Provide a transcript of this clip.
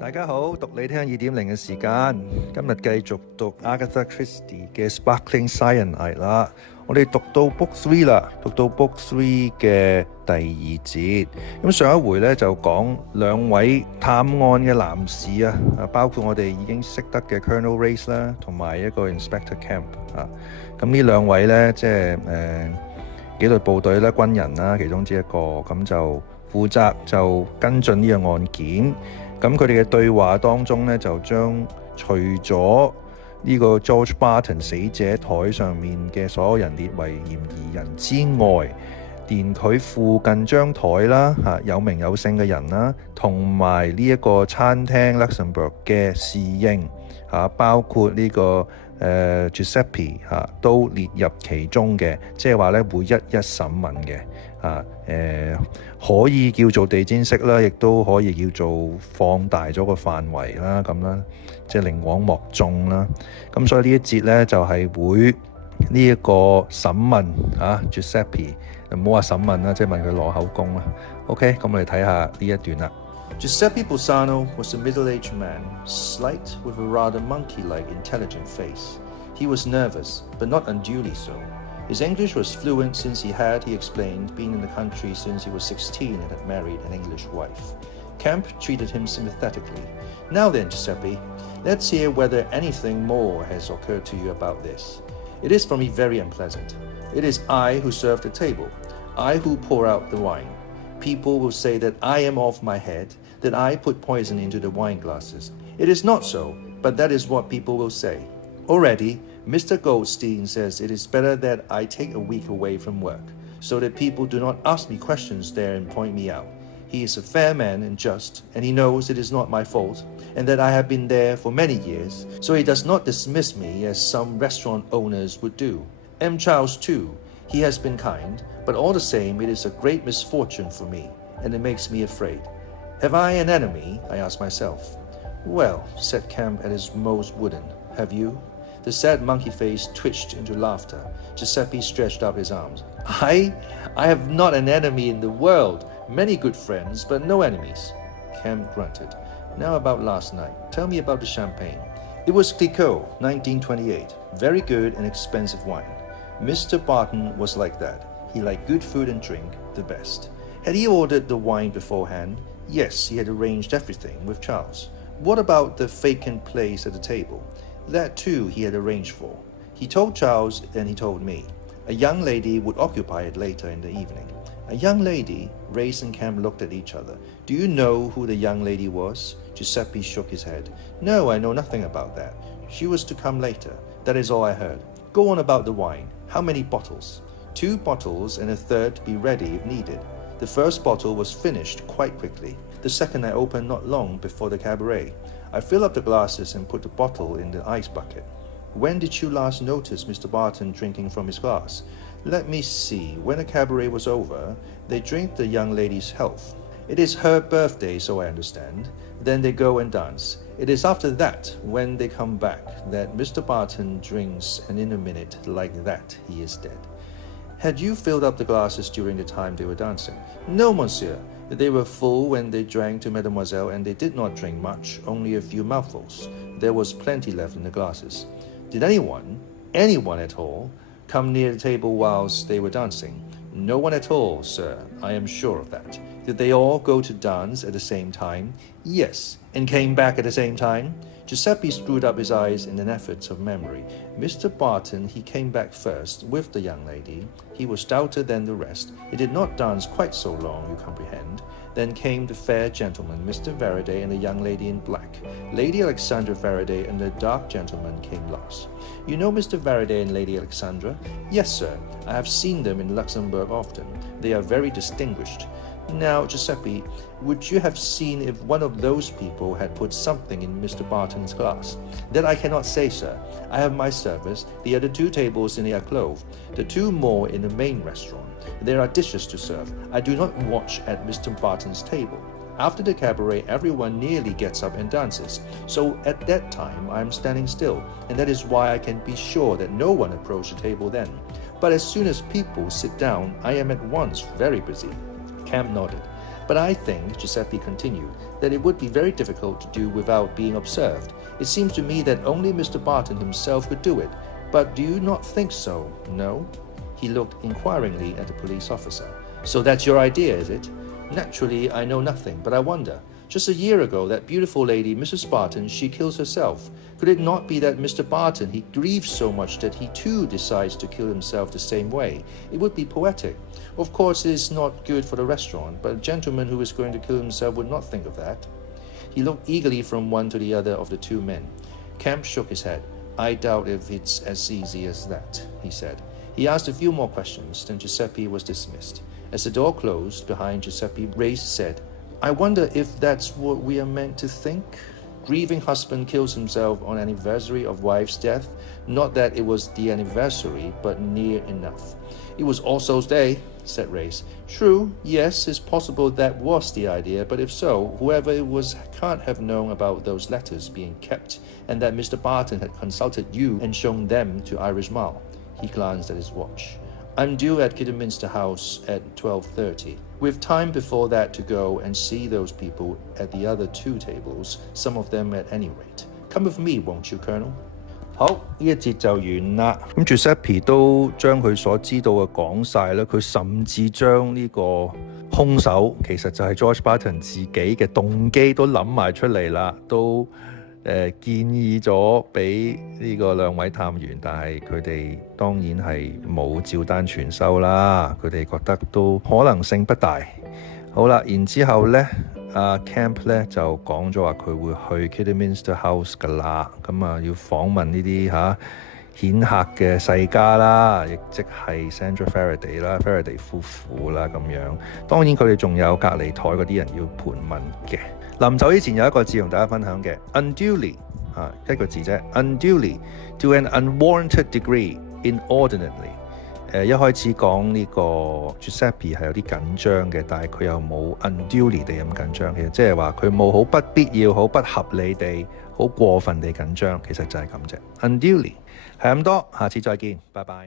大家好，讀你聽2.0嘅時間，今日繼續讀 A.Christie 嘅 Sparkling Cyanide 啦。我哋讀到 Book 3啦，讀到 Book 3嘅第2節。咁上一回咧就講兩位探案嘅男士啊，包括我哋已經識得嘅 Colonel Race 啦，同埋一個 Inspector Kemp 啊。咁呢兩位咧，即係紀律部隊咧，軍人啦，其中之一個，咁就負責就跟進呢個案件。咁佢哋嘅對話當中咧，就將除咗呢個 George Barton 死者台上面嘅所有人列為嫌疑人之外，連佢附近張台啦有名有姓嘅人啦，同埋呢一個餐廳 Luxembourg 嘅侍應包括呢個Giuseppe 都列入其中嘅，即係話咧會一一審問嘅可以叫做地毯式啦，亦都可以叫做放大咗個範圍啦，咁啦，即係寧枉莫縱啦。咁所以呢一節咧就係會呢一個審問Giuseppe， 唔好話審問啦，即係問佢攞口供啦。OK， 咁我哋睇下呢一段啦。Giuseppe Bolzano was a middle-aged man, slight with a rather monkey-like intelligent face. He was nervous, but not unduly so. His English was fluent since he explained, been in the country since he was 16 and had married an English wife. Kemp treated him sympathetically. Now then, Giuseppe, let's hear whether anything more has occurred to you about this. It is for me very unpleasant. It is I who serve the table, I who pour out the wine. People will say that I am off my head, that I put poison into the wine glasses. It is not so, but that is what people will say. Already, Mr. Goldstein says it is better that I take a week away from work, so that people do not ask me questions there and point me out. He is a fair man and just, and he knows it is not my fault, and that I have been there for many years, so he does not dismiss me as some restaurant owners would do. M. Charles, too, he has been kind, but all the same it is a great misfortune for me, and it makes me afraid. Have I an enemy? I ask myself. Well, said Kemp at his most wooden, have you? The sad monkey face twitched into laughter. Giuseppe stretched out his arms. I have not an enemy in the world. Many good friends, but no enemies. Kemp grunted. Now about last night. Tell me about the champagne. It was Clicquot, 1928. Very good and expensive wine. Mr. Barton was like that. He liked good food and drink, the best. Had he ordered the wine beforehand? Yes, he had arranged everything with Charles. What about the vacant place at the table? That too he had arranged for. He told Charles, and he told me. A young lady would occupy it later in the evening. A young lady? Race and Kemp looked at each other. Do you know who the young lady was? Giuseppe shook his head. No, I know nothing about that. She was to come later. That is all I heard. Go on about the wine. How many bottles? 2 bottles and a third to be ready if needed. The first bottle was finished quite quickly. The second I opened not long before the cabaret. I fill up the glasses and put the bottle in the ice bucket. When did you last notice Mr. Barton drinking from his glass? Let me see. When the cabaret was over, they drink the young lady's health. It is her birthday, so I understand. Then they go and dance. It is after that, when they come back, that Mr. Barton drinks, and in a minute, like that, he is dead. Had you filled up the glasses during the time they were dancing? No, monsieur. They were full when they drank to Mademoiselle, and they did not drink much, only a few mouthfuls. There was plenty left in the glasses. Did anyone at all, come near the table whilst they were dancing? No one at all, sir. I am sure of that. Did they all go to dance at the same time? Yes. And came back at the same time? Giuseppe screwed up his eyes in an effort of memory. Mr. Barton, he came back first with the young lady. He was stouter than the rest. He did not dance quite so long, you comprehend. Then came the fair gentleman, Mr. Faraday, and the young lady in black. Lady Alexandra Faraday and the dark gentleman came last. You know Mr. Faraday and Lady Alexandra? Yes, sir. I have seen them in Luxembourg often. They are very distinguished. Now, Giuseppe, would you have seen if one of those people had put something in Mr. Barton's glass? That I cannot say, sir. I have my service, the other 2 tables in the alcove, the 2 more in the main restaurant. There are dishes to serve. I do not watch at Mr. Barton's table. After the cabaret, everyone nearly gets up and dances. So at that time, I am standing still, and that is why I can be sure that no one approached the table then. But as soon as people sit down, I am at once very busy. Kemp nodded. But I think, Giuseppe continued, that it would be very difficult to do without being observed. It seems to me that only Mr. Barton himself could do it. But do you not think so? No? He looked inquiringly at the police officer. So that's your idea, is it? Naturally, I know nothing, but I wonder. Just a year ago, that beautiful lady, Mrs. Barton, she kills herself. Could it not be that Mr. Barton, he grieves so much that he too decides to kill himself the same way? It would be poetic. Of course, it is not good for the restaurant, but a gentleman who is going to kill himself would not think of that. He looked eagerly from one to the other of the two men. Kemp shook his head. I doubt if it's as easy as that, he said. He asked a few more questions, then Giuseppe was dismissed. As the door closed behind Giuseppe, Race said, I wonder if that's what we are meant to think? Grieving husband kills himself on anniversary of wife's death. Not that it was the anniversary, but near enough. It was All Souls Day, said Race. True, yes, it's possible that was the idea, but if so, whoever it was can't have known about those letters being kept, and that Mr. Barton had consulted you and shown them to Irish Mall. He glanced at his watch. I'm due at Kidderminster House at 12:30. With time before that to go and see those people at the other two tables, some of them at any rate. Come with me, won't you, Colonel? 好，呢一節就完啦。咁 Giuseppe 都將佢所知道嘅講晒啦，佢甚至將呢個兇手其實就係 George Barton 自己嘅動機都諗埋出嚟啦，都建議咗俾呢個兩位探員，但係佢哋當然係冇照單全收啦。佢哋覺得都可能性不大。好啦，然之後呢，Kemp 咧就講咗話佢會去 Kidderminster House 噶啦，咁要訪問呢啲顯赫嘅世家啦，亦即係 Sandra Faraday 啦、Faraday 夫婦啦咁樣。當然佢哋仲有隔離台嗰啲人要盤問嘅。臨走之前有一個字同大家分享嘅 Unduly 一個字啫 Unduly to an unwarranted degree inordinately 一開始講呢個 Giuseppe 係有啲緊張嘅，但係佢又冇 unduly 地咁緊張，其實即係話佢冇好不必要、好不合理地、好過分地緊張，其實就係咁啫。Unduly 係咁多，下次再見，拜拜。